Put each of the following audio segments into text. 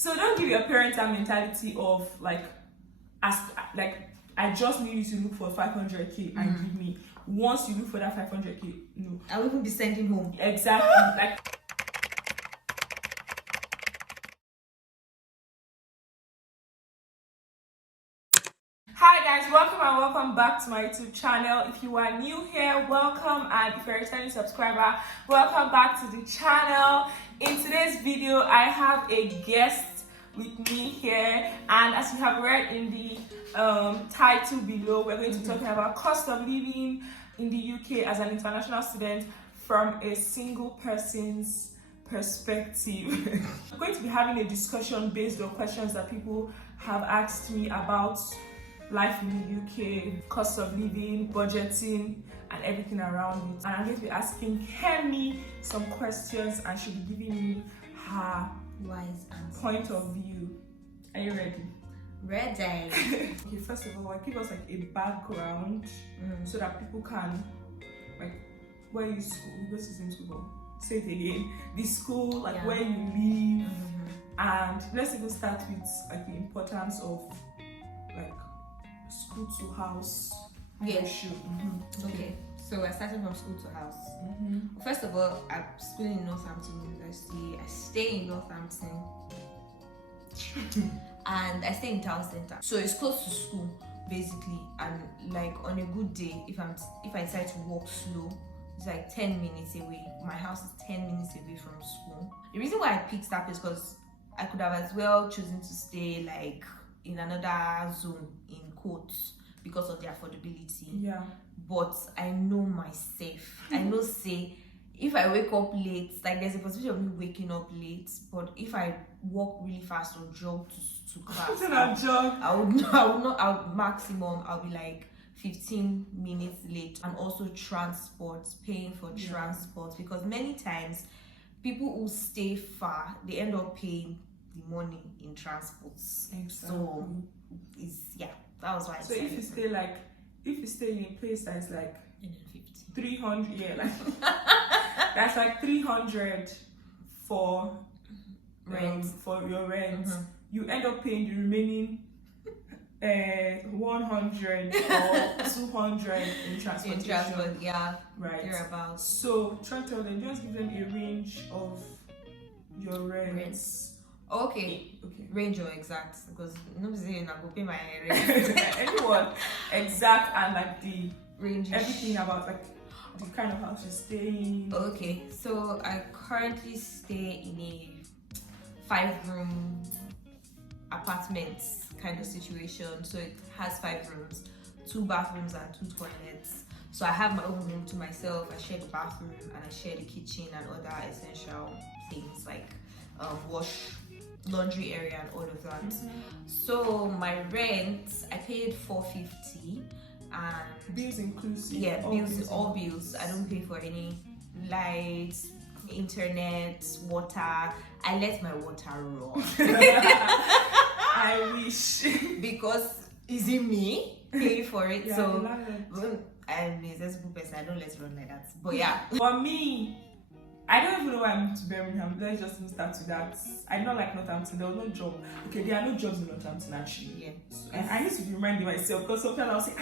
So don't give your parents a mentality of like, I just need you to look for 500k and give me. Once you look for that 500k, no. I will even be sending home. Exactly. Like. Hi guys, welcome back to my YouTube channel. If you are new here, welcome, and if you're a returning subscriber, welcome back to the channel. In today's video, I have a guest with me here, and as you have read in the title below, we're going to be talking about cost of living in the UK as an international student from a single person's perspective. I'm going to be having a discussion based on questions that people have asked me about life in the UK, cost of living, budgeting, and everything around it. And I'm going to be asking Kemi some questions, and she'll be giving me her Wise answer. Point of view. Are you ready? Ready. Okay, first of all, give us like a background so that people can, like, where you school, you go to the same school, say it again, the school, like where you live, and let's even start with like the importance of like school to house ratio. Okay, so we're starting from school to house. First of all, I'm schooling in Northampton University. I stay in Northampton and I stay in town center, so it's close to school basically. And like on a good day, if I decide to walk slow, it's like 10 minutes away. My house is 10 minutes away from school. The reason why I picked that place because I could have as well chosen to stay like in another zone in quotes because of the affordability. Yeah. But I know myself. I know say if I wake up late, like there's a possibility of me waking up late, but if I walk really fast or jog to class, I would not maximum I'll be like 15 minutes late. And also transport, paying for transport, because many times people who stay far, they end up paying the money in transports. Exactly. So that was why. So if you stay in a place that is like 300, like that's like 300 for rent, for your rent, you end up paying the remaining 100 or 200 in transportation. In transport, right. Thereabouts. So try to tell them, just give them a range of your rents. Okay. Range or exact, because nobody's saying I go pay my rent. Anyone exact, and like the range, everything about like the kind of house you stay in. Okay, so I currently stay in a 5-room apartment kind of situation. So it has 5 rooms, 2 bathrooms and 2 toilets. So I have my own room to myself. I share the bathroom and I share the kitchen and other essential things like laundry area and all of that. So my rent, I paid $450, and bills inclusive. Yeah, all bills. I don't pay for any lights, internet, water. I let my water run. I wish, because is it me pay for it? Yeah, so I'm a sensible person. I don't let it run like that. But yeah, for me, I don't even know why I moved to Birmingham. Let's just start with that. I don't like Northampton. There was no job. Okay, there are no jobs in Northampton actually. Yeah. So, and I need to be reminding myself, because sometimes I'll say,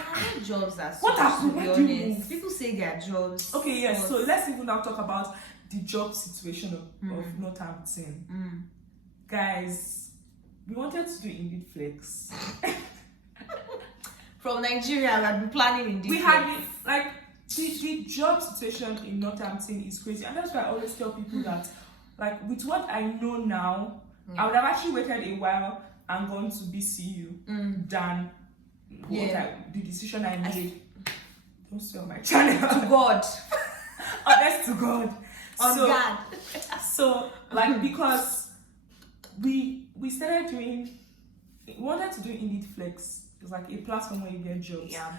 jobs are what happened? To be honest, people say they are jobs. Okay, yes. So let's even now talk about the job situation of Northampton. Guys, we wanted to do Indeed Flex. From Nigeria, I've been planning Indeed We had been like. The job situation in Northampton is crazy, and that's why I always tell people that, like, with what I know now, I would have actually waited a while and gone to BCU than the decision I made. Don't sell my channel. To God. Honest to God. God. So, like, because we started we wanted to do Indeed Flex. It was like a platform where you get jobs. Yeah.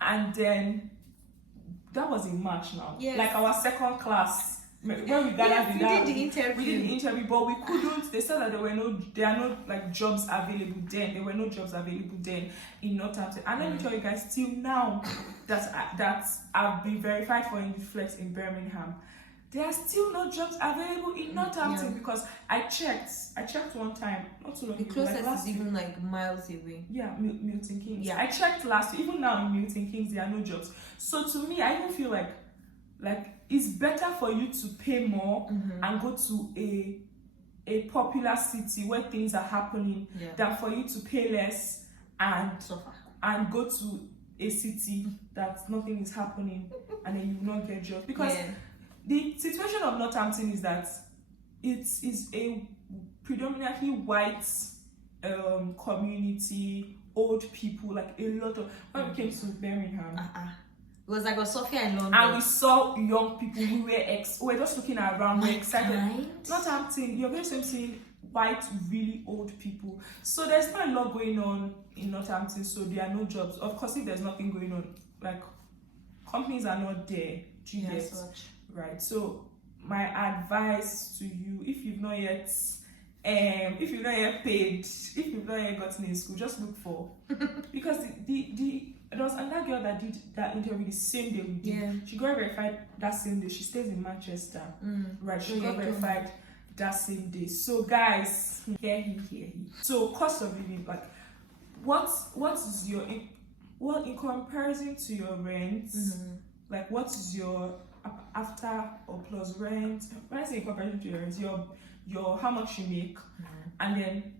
And then that was in March now. Yes. Like our second class, when we gathered we did the interview, but we couldn't. They said that there are no like jobs available then. There were no jobs available then in Northampton. And let me tell you guys, till now, that I've been verified for Indeed Flex in Birmingham, there are still no jobs available in Northampton because I checked one time, not too long The ago. closest like is even like miles away. Yeah, Milton Keynes. Yeah. I checked last week, even now in Milton Keynes, there are no jobs. So to me, I even feel like it's better for you to pay more and go to a popular city where things are happening than for you to pay less and suffer and go to a city that nothing is happening and then you will not get jobs. Because the situation of Northampton is that it is a predominantly white community, old people, like a lot of when we came to Birmingham. It was like a Sophia in London. And we saw young people who were just looking around, we're excited. Northampton, you're going to see white, really old people. So there's not a lot going on in Northampton, so there are no jobs. Of course, if there's nothing going on, like companies are not there. Right. So my advice to you, if you've not yet paid, if you've not yet gotten in school, just look for because there was another girl that did that interview the same day we did. Yeah. She got verified that same day. She stays in Manchester. Right. She got verified that same day. So guys, hear he. So cost of living, like what is your in comparison to your rent, like what is your after or plus rent? When I say in comparison to your rent, your how much you make, and then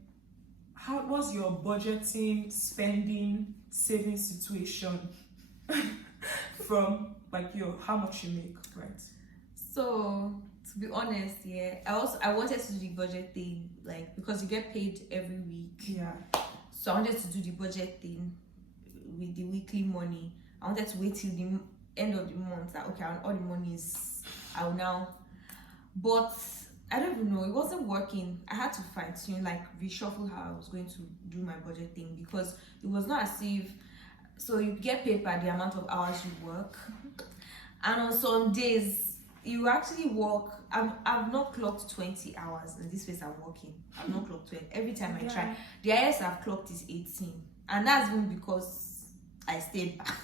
what's your budgeting, spending, saving situation from like your how much you make, right? So to be honest, I wanted to do the budget thing, like because you get paid every week. Yeah. So I wanted to do the budget thing with the weekly money. I wanted to wait till the end of the month that okay, all the money is out now. But I don't even know, it wasn't working. I had to fine tune, like reshuffle how I was going to do my budget thing because it was not as if so you get paid by the amount of hours you work. And on some days you actually work. I've not clocked 20 hours in this place I'm working. I've not clocked 20. Every time I try, the highest I've clocked is 18. And that's even because I stayed back.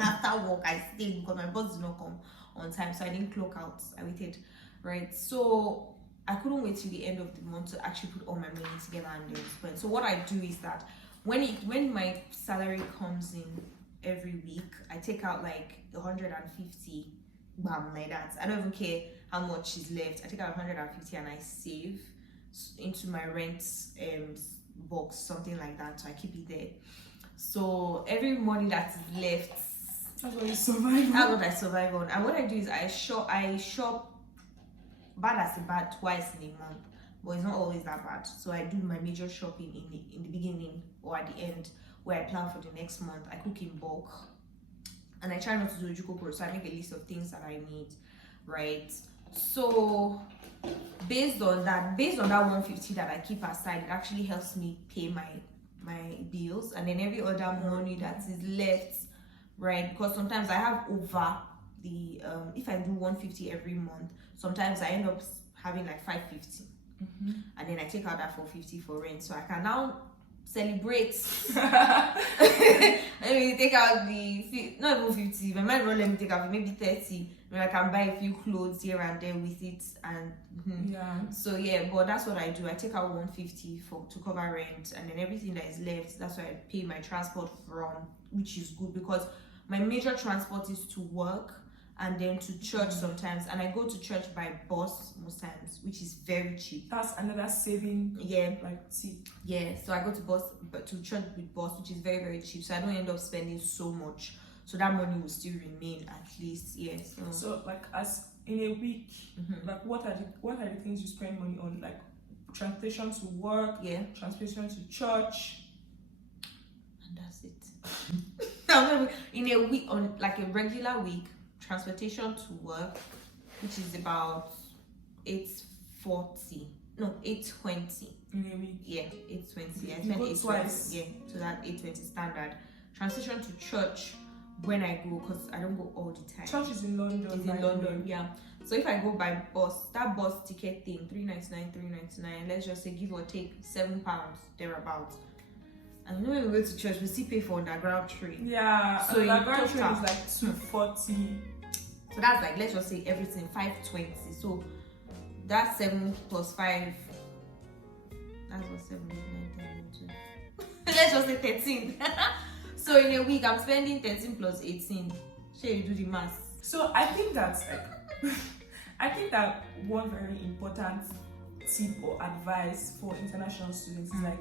After work, I stayed because my boss did not come on time, so I didn't clock out. I waited, right? So I couldn't wait till the end of the month to actually put all my money together and then spend. So what I do is that when my salary comes in every week, I take out like 150, bam, like that. I don't even care how much is left. I take out 150 and I save into my rent box, something like that. So I keep it there. So every money that is left, that's what you survive on. That's what I survive on. And what I do is I shop bad as a bad twice in a month, but it's not always that bad. So I do my major shopping in the beginning or at the end where I plan for the next month. I cook in bulk. And I try not to do jukokoro, so I make a list of things that I need, right? So based on that 150 that I keep aside, it actually helps me pay my bills, and then every other money that is left, right? Because sometimes I have over the if I do 150 every month, sometimes I end up having like 550, and then I take out that 450 for rent, so I can now celebrate. Let me take out the not even 50. My mind won't let me take out maybe 30. Maybe I can buy a few clothes here and there with it, and so but that's what I do. I take out 150 to cover rent, and then everything that is left, that's why I pay my transport from, which is good because my major transport is to work and then to church sometimes, and I go to church by bus most times, which is very cheap. That's another saving like tip. So I go to church with bus, which is very, very cheap, so I don't end up spending so much, so that money will still remain at least. So like as in a week, like what are the things you spend money on, like transportation to work, transportation to church, and that's it. In a week, on like a regular week, transportation to work, which is about 820 in a week. 820. I spend 820. So that 820 standard. Transportation to church when I go, because I don't go all the time. Church is in London. It's in London, So if I go by bus, that bus ticket thing, 399, let's just say give or take £7 thereabouts. And when we go to church, we still pay for underground train. So underground train is like 240. So that's like, let's just say everything 520. So that's 7 plus 5. That's what 7, 8, 9, 10, 11, 12. Let's just say 13. So in a week, I'm spending 13 plus 18. Shall you do the math? So I think that's like, I think that one very important tip or advice for international students is like,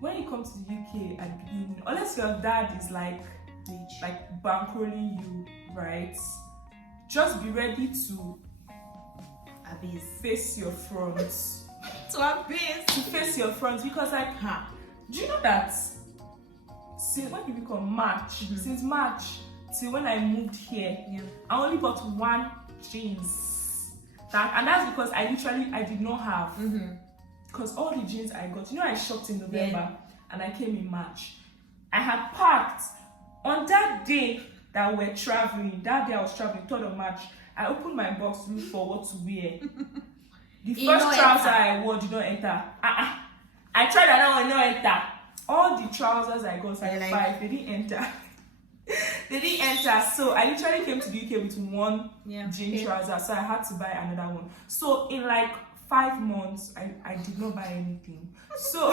when you come to the UK at the beginning, unless your dad is like bankrolling you, right? Just be ready to face your front. To face your front, because like, do you know that since when did we come? March. Since March till when I moved here, I only bought one jeans. And that's because I did not have. Because all the jeans I got, I shopped in November and I came in March. I had packed on that day that we're traveling. That day I was traveling, 3rd of March. I opened my box to look for what to wear. The first trouser I wore did not enter. I tried another one, not enter. All the trousers I got, like 5, they didn't enter. They didn't enter. So I literally came to the UK with one jean trouser. So I had to buy another one. So in like 5 months, I did not buy anything. So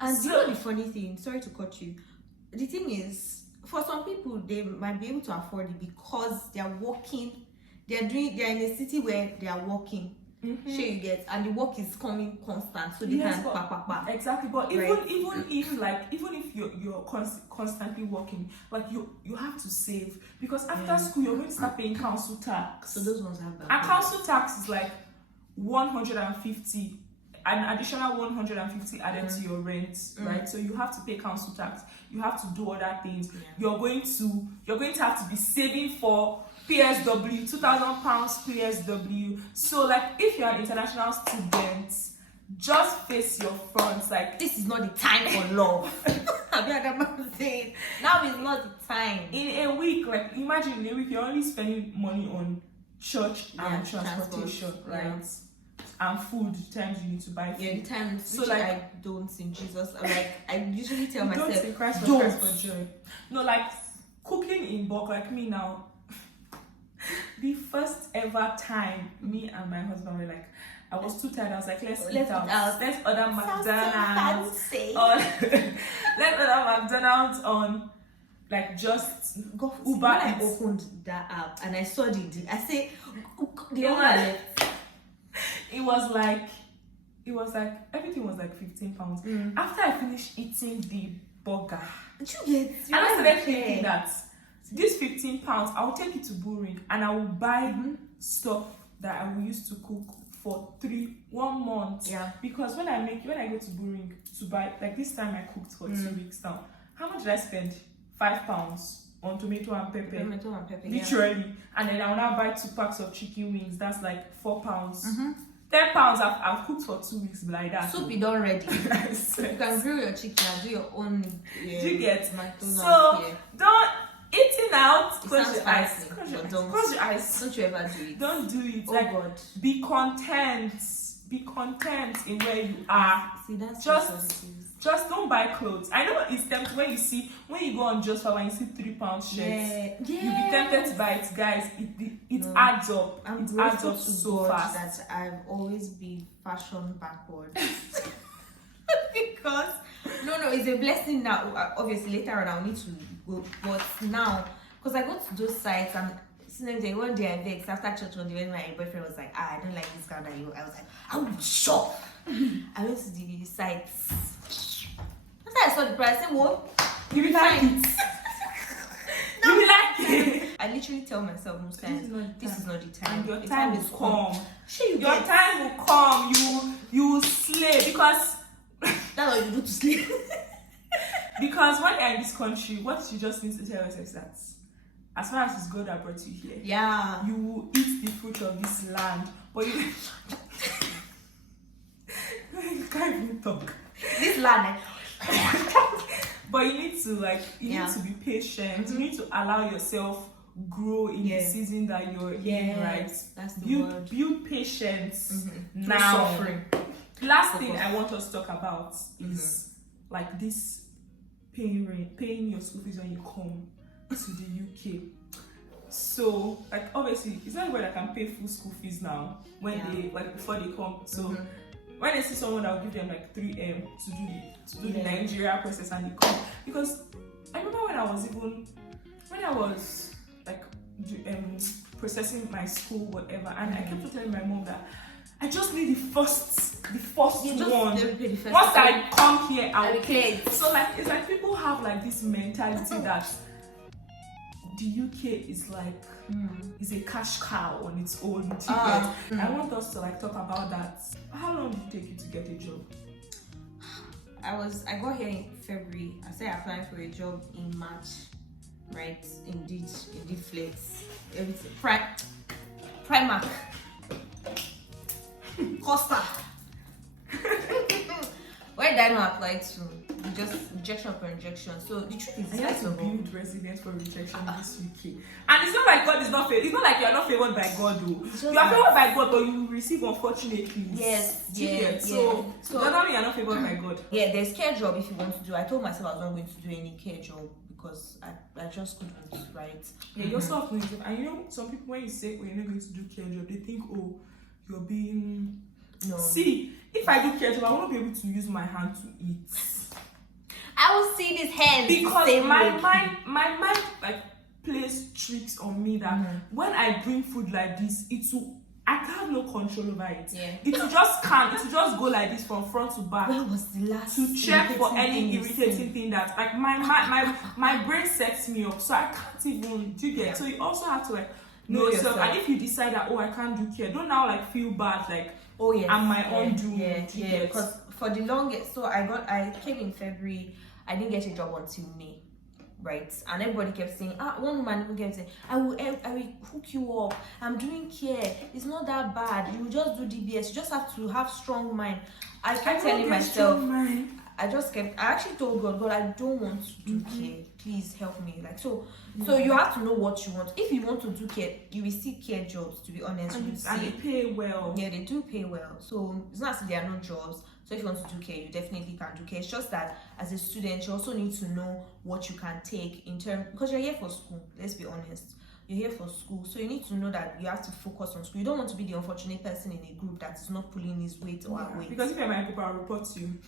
and you know the funny thing, sorry to cut you. The thing is, for some people, they might be able to afford it because they are working. They're in a city where they are working. Sure, you get, and the work is coming constant, so they can exactly. But even if you're constantly working, like you have to save, because after school you're going to start paying council tax. So those ones have that. And council tax is like 150, an additional 150 added to your rent, right? So you have to pay council tax. You have to do other things. You're going to have to be saving for PSW, £2,000 PSW. So like, if you're an international student, just face your front. Like, this is not the time for love. I've heard that man say, now is not the time. In a week, like imagine in a week you're only spending money on church and transportation, right? And food, the times you need to buy food. Yeah, the times so which like, I don't in Jesus. I usually tell myself, don't say Christ for joy. No, like cooking in bulk, like me now. The first ever time me and my husband were like, I was too tired. I was like, let's eat out. Let's order McDonald's. Let's order McDonald's on like just Uber. I opened that app and I saw I say the owner. It was like everything was like £15. After I finished eating the burger, and I started thinking that this £15, I'll take it to Bullring and I will buy stuff that I will use to cook for 1 month. Yeah. Because when I go to Bullring to buy, like this time I cooked for 2 weeks now. How much did I spend? £5 on tomato and pepper. Literally. And then I'll now buy 2 packs of chicken wings. That's like £4. £10 I've cooked for 2 weeks like that. Soup is done ready. You can grill your chicken and do your own. Do you get? McDonald's So here. don't eating out. Close your eyes. Close your eyes. Don't you ever do it. Don't do it. Oh like, God. Be content. Be content in where you are. See, that's just don't buy clothes. I know it's tempting when you go on Just for when you see £3 shirts. You'll be tempted to buy it, guys. It adds up. It adds up so fast. That I've always been fashion backwards. Because no, it's a blessing now. Obviously later on I'll need to go, but now because I go to those sites and one day I vexed after church when my boyfriend was like, I don't like this gown that you. I was like, I'm shocked. I went to the sites. After I saw the price, I said, what? You will like it. You will like it. I literally tell myself most times, this is not the time. And your time will come. Your time will come. You will slay, because that's what you do to sleep. Because when you're in this country, what you just need to tell yourself is that as far as it's God that brought you here, you will eat the fruit of this land. But you can't even talk. This land. But you need to need to be patient. You need to allow yourself grow in the season that you're in, right? That's the word. Build patience now. No suffering. Last thing I want us to talk about is like this paying your school fees when you come to the UK. So like obviously it's not everybody that can pay full school fees now when they like before they come. So when they see someone that will give them like 3M to do the Nigeria process and they come, because I remember when I was like processing my school whatever, and I kept telling my mom that I just need the first one. Once I come here, I'll pay. So like it's like people have like this mentality that the UK is like is a cash cow on its own ticket. I want us to like talk about that. How long did it take you to get a job? I got here in February. I started applying for a job in March, right? Indeed flex. Everything. Primark. Costa. Where did I not apply to? Just rejection upon rejection. So the truth is, I have to build resilience for rejection in this UK. And it's not like God is not favored. It's not like you are not favored by God, though. You are favored by God, but you receive unfortunately. Yes. So that mean you are not favored by God. Yeah, there's care job if you want to do. I told myself I was not going to do any care job because I just couldn't, right? Yeah, you also have to. And you know, some people when you say you're not going to do care job, they think, oh, you're being. No. See, if I do care job, I won't be able to use my hand to eat. I will see these hands because my mind like plays tricks on me that when I bring food like this, I have no control over it. Yeah. It will just go like this from front to back. When was the last to check for any irritating thing that like my brain sets me up, so I can't even do that. So you also have to like know yourself. And if you decide that I can't do care, don't now like feel bad like I'm my own doom. Yeah, because for the longest, so I came in February. I didn't get a job until May, right? And everybody kept saying, one woman even kept saying, I will hook you up. I'm doing care. It's not that bad. You just do DBS. You just have to have strong mind. I kept telling myself. I actually told God, I don't want to do care. Please help me. Like so you have to know what you want. If you want to do care, you will see care jobs, to be honest. And they pay well. Yeah, they do pay well. So it's not as if there are no jobs. So if you want to do care, you definitely can do care. It's just that as a student, you also need to know what you can take in terms, because you're here for school, let's be honest. You're here for school, so you need to know that you have to focus on school. You don't want to be the unfortunate person in a group that is not pulling his weight or her weight. Because if you're my people, I'll report you.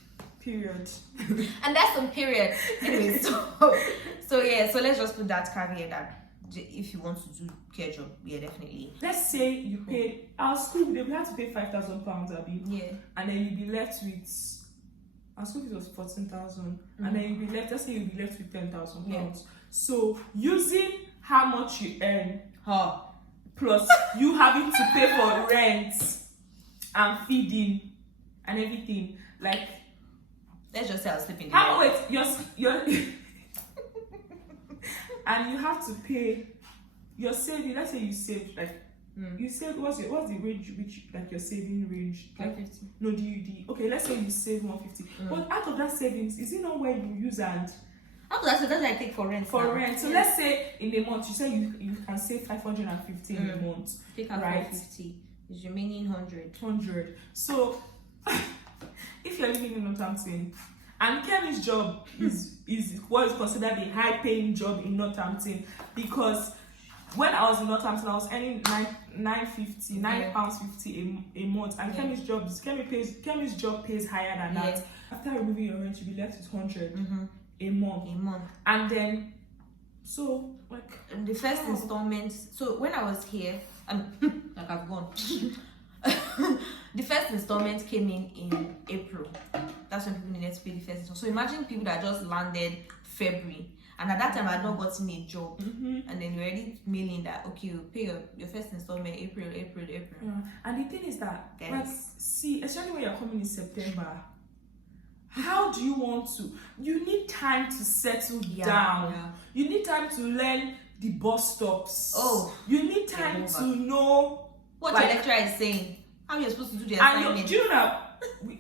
Period. And that's on period. Anyway, so let's just put that caveat that if you want to do care job, yeah, definitely. Let's say you paid our school, they will have to pay £5,000, Abby. Yeah. And then you'll be left with our school fees was 14,000, and then you'll be left. Let's say you'll be left with £10,000. Yeah. So using how much you earn, plus you having to pay for rent and feeding and everything, like. Let's just say I was sleeping. Wait, you're and you have to pay your saving. Let's say you saved like you saved what's the range which like your saving range? Like 150. No, the okay. Let's say you save 150, but out of that savings, is it not where you use and? That's what I take for rent. So let's say in a month you say you can save 550 in a month. Take out 450. It's remaining 100. So if you're living in Northampton, and Kemi's job is what is considered a high-paying job in Northampton, because when I was in Northampton, I was earning £9.50 a month, and Kemi's job pays higher than that. After removing your rent, you'll be left with 100 a month. And then so like the first installment. So when I was here, like I've gone. The first installment came in April. That's when people needed to pay the first installment. So imagine people that just landed February, and at that time I had not gotten a job, and then you're already mailing that you'll pay your first installment April. And the thing is that like see, especially when you're coming in September, how do you want to? You need time to settle down. Yeah. You need time to learn the bus stops. You need time to know what your lecturer is saying. How you're supposed to do the assignment. And do you know,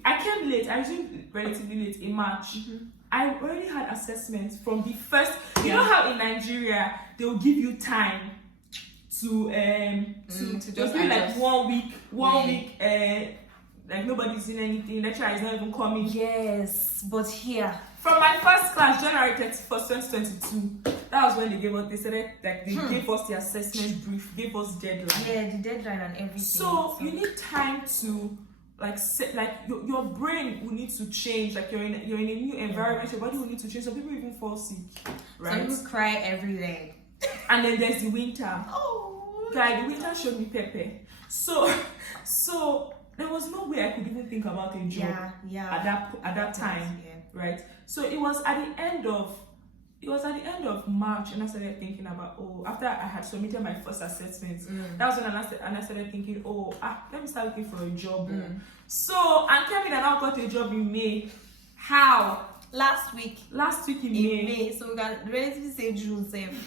I came late. I resumed relatively late in March. I already had assessments from the first. You know how in Nigeria they will give you time to just be like 1 week. Like nobody's in anything. Lecturer is not even coming. Yes, but here from my first class, January 31st, 2022. that was when they gave us. They said like they gave us the assessment brief, gave us deadline. Yeah, the deadline and everything. So you need time to like set, like your brain will need to change. Like you're in a new environment, your body will need to change. Some people even fall sick, right? Some people cry every day. And then there's the winter. Oh, guy, the winter showed me pepper. So there was no way I could even think about a job at that time, right? So it was at the end of March, and I started thinking about, after I had submitted my first assessment, that was when I started thinking, let me start looking for a job. So, and Kevin and I got a job in May. How? Last week in May. So we can relatively say June same.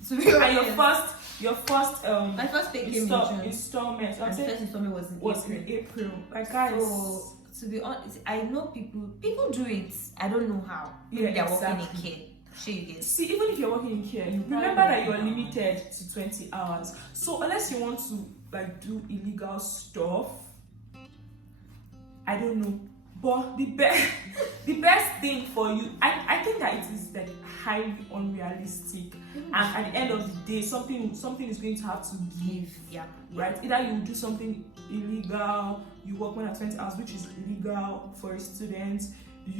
So and your first my first pay came in June. Installment. And the first installment was in April. Like, guys. So to be honest, I know people do it. I don't know how. Maybe they're working in care. Sure, you get. See, even if you're working in care, you remember that you're limited to 20 hours. So unless you want to like do illegal stuff, I don't know. But the best thing for you, I think that it is like highly unrealistic. And at the end of the day, something is going to have to give. Yeah. Right? Either you do something illegal, you work more than 20 hours, which is illegal for a student. I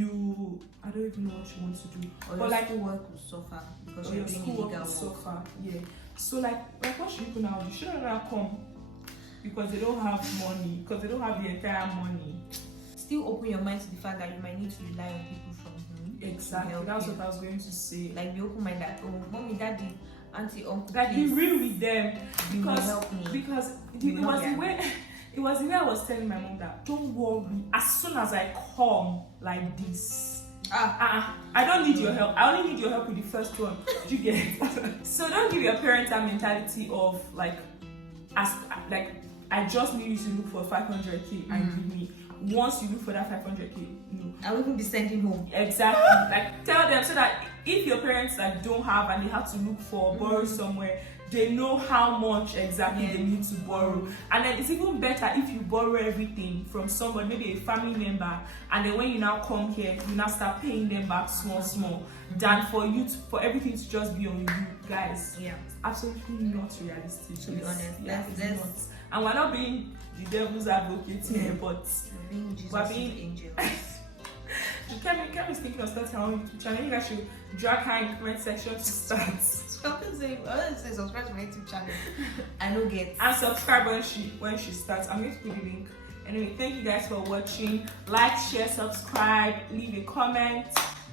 don't even know what you want to do. Or your school work will suffer because you're doing illegal work. Suffer. Yeah. So like what should people now do? Should not come because they don't have money, because they don't have the entire money. Still open your mind to the fact that you might need to rely on people from home. Exactly. That's what I was going to say. Like be open-minded. Mommy, daddy, auntie, uncle. Like be real with them because it was the way I was telling my mom that don't worry. As soon as I come like this, I don't need your help. I only need your help with the first one. Do you get it? So don't give your parents that mentality of like I just need you to look for 500k and give me. Once you look for that 500k, no. I will even be sending home. Exactly. Like tell them so that if your parents like don't have and they have to look for borrow somewhere, they know how much exactly they need to borrow. And then it's even better if you borrow everything from somebody, maybe a family member, and then when you now come here, you now start paying them back small, than for everything to just be on you, guys. Yeah. It's absolutely not realistic. To be honest, it's not. And we're not being the devil's advocate here, but we're being angels. Kevin is thinking of starting her own YouTube channel. You guys should drag her in the comment section to start. I say subscribe to my YouTube channel. I know get. And subscribe when she starts. I'm going to put the link. Anyway, thank you guys for watching. Like, share, subscribe, leave a comment.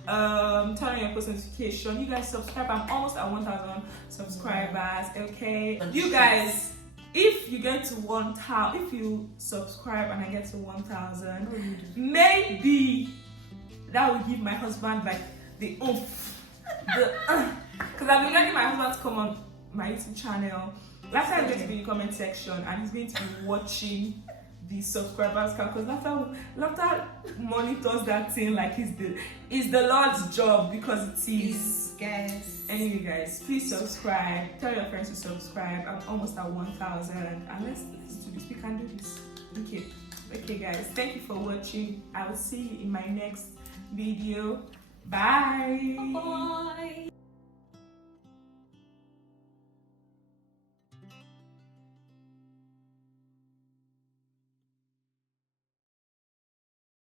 Turn on your post notification. You guys subscribe. I'm almost at 1,000 subscribers. Okay, you guys. If you get to 1,000, if you subscribe and I get to 1,000, maybe that will give my husband like the oomph, because I've been letting my husband to come on my YouTube channel. Last time he's going to be in the comment section and he's going to be watching the subscribers count, because Laughter monitors that thing like it's the Lord's job, because it is. Guys. Anyway, guys, please subscribe. Tell your friends to subscribe. I'm almost at 1,000, and let's do this. We can do this. Okay, guys. Thank you for watching. I will see you in my next video. Bye.